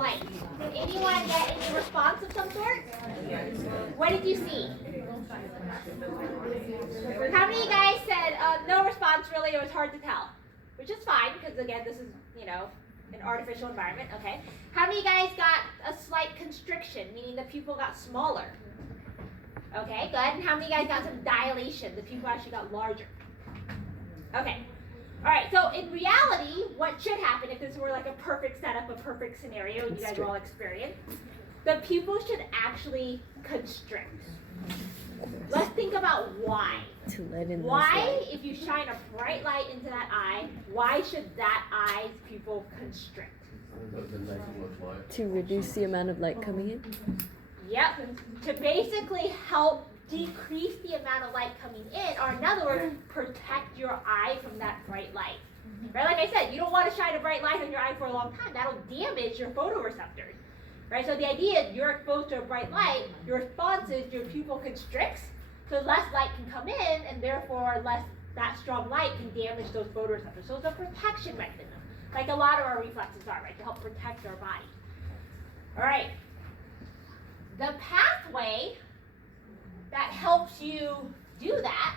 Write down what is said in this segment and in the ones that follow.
Light. Did anyone get any response of some sort? What did you see? How many of you guys said no response really, it was hard to tell? Which is fine, because again, this is, an artificial environment, okay? How many of you guys got a slight constriction, meaning the pupil got smaller? Okay, good. And how many of you guys got some dilation? The pupil actually got larger. Okay. All right, so in reality, what should happen if this were like a perfect setup, a perfect scenario you guys all experience, the pupil should actually constrict. Let's think about why. Why, if you shine a bright light into that eye, why should that eye's pupil constrict? To reduce the amount of light coming in? Yep, to basically help decrease the amount of light coming in, or in other words, protect your eye from that bright light. Right? Like I said, you don't want to shine a bright light on your eye for a long time. That'll damage your photoreceptors. Right? So the idea is you're exposed to a bright light, your response is your pupil constricts, so less light can come in, and therefore less that strong light can damage those photoreceptors. So it's a protection mechanism, like a lot of our reflexes are, right? To help protect our body. All right. The pathway that helps you do that.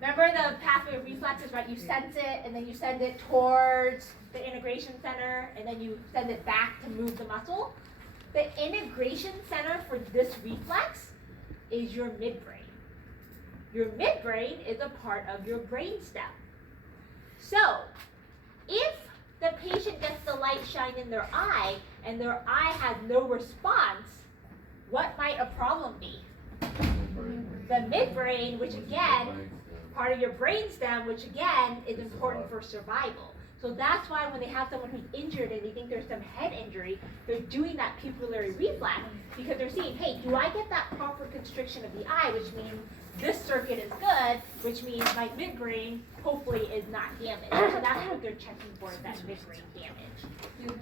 Remember the pathway of reflexes, right? You sense it, and then you send it towards the integration center, and then you send it back to move the muscle. The integration center for this reflex is your midbrain. Your midbrain is a part of your brainstem. So, if the patient gets the light shine in their eye, and their eye has no response, what might a problem be? The midbrain, which again, part of your brainstem, which again is important for survival. So that's why when they have someone who's injured and they think there's some head injury, they're doing that pupillary reflex because they're seeing, hey, do I get that proper constriction of the eye, which means this circuit is good, which means my midbrain hopefully is not damaged. So that's what they're checking for, is that midbrain damage.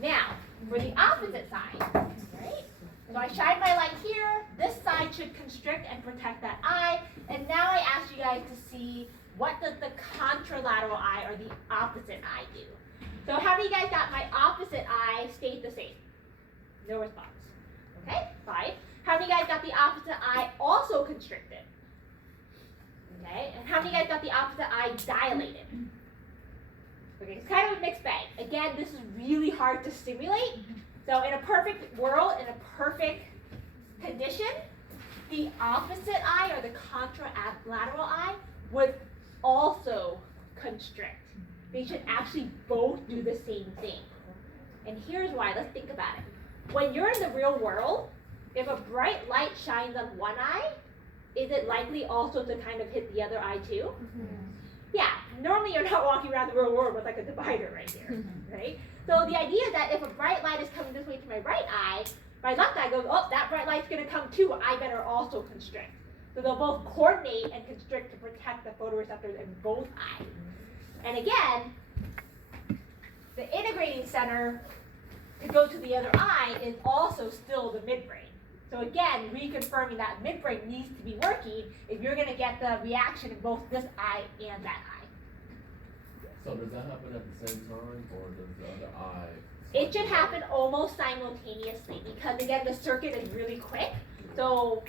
Now, for the opposite side, right? So I shine my light here, this side should constrict and protect that eye, and now I ask you guys to see what does the contralateral eye or the opposite eye do. So how many of you guys got my opposite eye stayed the same? No response. Okay, fine. How many of you guys got the opposite eye also constricted? Okay, and how many of you guys got the opposite eye dilated? Okay, it's kind of a mixed bag. Again, this is really hard to simulate. So in a perfect world, in a perfect condition, the opposite eye or the contralateral eye would also constrict. They should actually both do the same thing. And here's why. Let's think about it. When you're in the real world, if a bright light shines on one eye, is it likely also to kind of hit the other eye too? Yeah, normally you're not walking around the real world with like a divider right here, right? So the idea is that if a bright light is coming this way to my right eye, my left eye goes, oh, that bright light's going to come too. I better also constrict. So they'll both coordinate and constrict to protect the photoreceptors in both eyes. And again, the integrating center to go to the other eye is also still the midbrain. So again, reconfirming that midbrain needs to be working if you're going to get the reaction in both this eye and that eye. So does that happen at the same time, or does the other eye? It should happen almost simultaneously because again, the circuit is really quick. So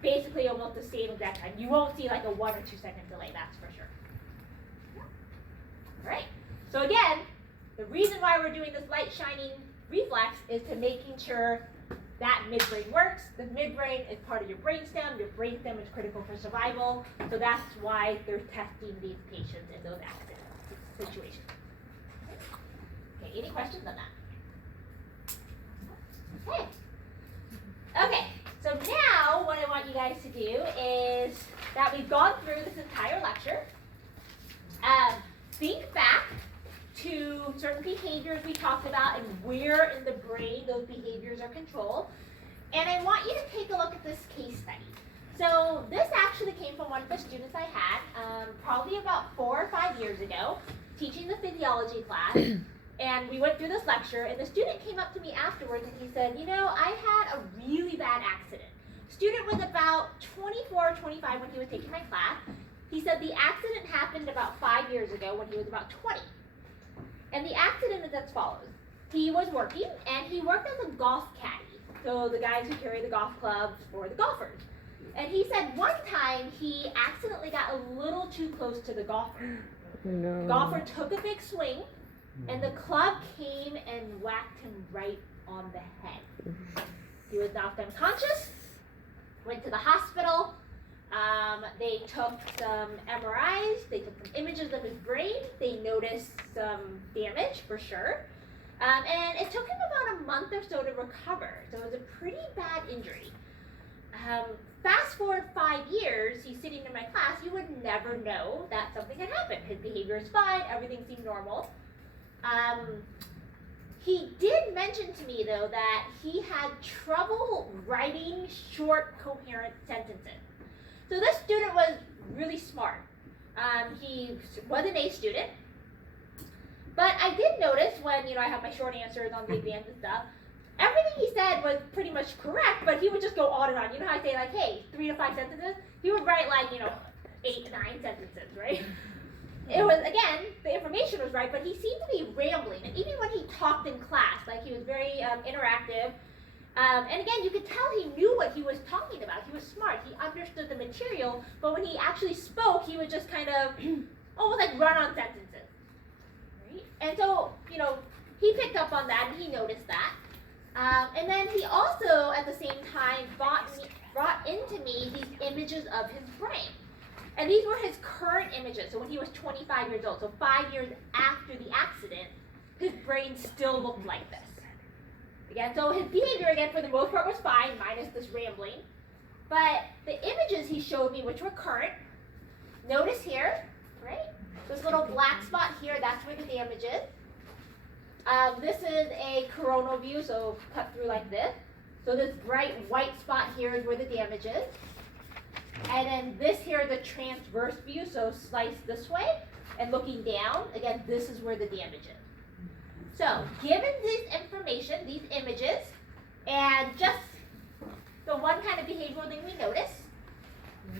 basically almost the same exact time. You won't see like a 1 or 2 second delay, that's for sure. All right. So again, the reason why we're doing this light shining reflex is to making sure that midbrain works. The midbrain is part of your brainstem. Your brainstem is critical for survival. So that's why they're testing these patients in those accident situations. Okay, any questions on that? Okay. Okay, so now what I want you guys to do is that we've gone through this entire lecture. Think back to certain behaviors we talked about and where in the brain those behaviors are controlled. And I want you to take a look at this case study. So this actually came from one of the students I had probably about 4 or 5 years ago, teaching the physiology class. And we went through this lecture, and the student came up to me afterwards and he said, you know, I had a really bad accident. Student was about 24 or 25 when he was taking my class. He said the accident happened about 5 years ago when he was about 20. And the accident is as follows. he was working, and he worked as a golf caddy. So the guys who carry the golf clubs for the golfers. And he said one time he accidentally got a little too close to the golfer. No. The golfer took a big swing, and the club came and whacked him right on the head. He was knocked unconscious, went to the hospital. They took some MRIs, they took some images of his brain. They noticed some damage for sure. And it took him about a month or so to recover. So it was a pretty bad injury. Fast forward 5 years, he's sitting in my class, you would never know that something had happened. His behavior is fine, everything seemed normal. He did mention to me though that he had trouble writing short, coherent sentences. So this student was really smart. He was an A student, but I did notice when, I have my short answers on the exams and stuff, everything he said was pretty much correct, but he would just go on and on. You know how I say like, hey, 3 to 5 sentences? He would write like, 8 to 9 sentences, right? It was, again, the information was right, but he seemed to be rambling. And even when he talked in class, like he was very interactive. And again, you could tell he knew what he was talking about. He was smart. He understood the material, but when he actually spoke, he would just kind of almost like run on sentences. Right? And so, he picked up on that and he noticed that. And then he also, at the same time, brought into me these images of his brain. And these were his current images, so when he was 25 years old, so 5 years after the accident, his brain still looked like this. Again, so his behavior, again, for the most part was fine, minus this rambling. But the images he showed me, which were current, notice here, right? This little black spot here, that's where the damage is. This is a coronal view, so cut through like this. So this bright white spot here is where the damage is. And then this here is a transverse view, so sliced this way. And looking down, again, this is where the damage is. So, given this information, these images, and just the one kind of behavioral thing we noticed,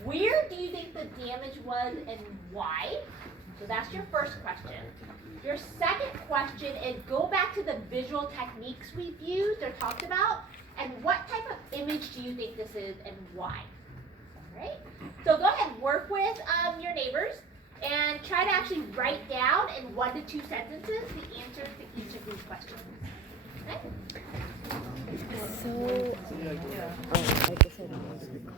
where do you think the damage was and why? So that's your first question. Your second question is go back to the visual techniques we've used or talked about, and what type of image do you think this is and why? All right? So go ahead, work with your neighbors, and try to actually write down in 1 to 2 sentences the answers to each of these questions. Okay? So, I guess I don't know.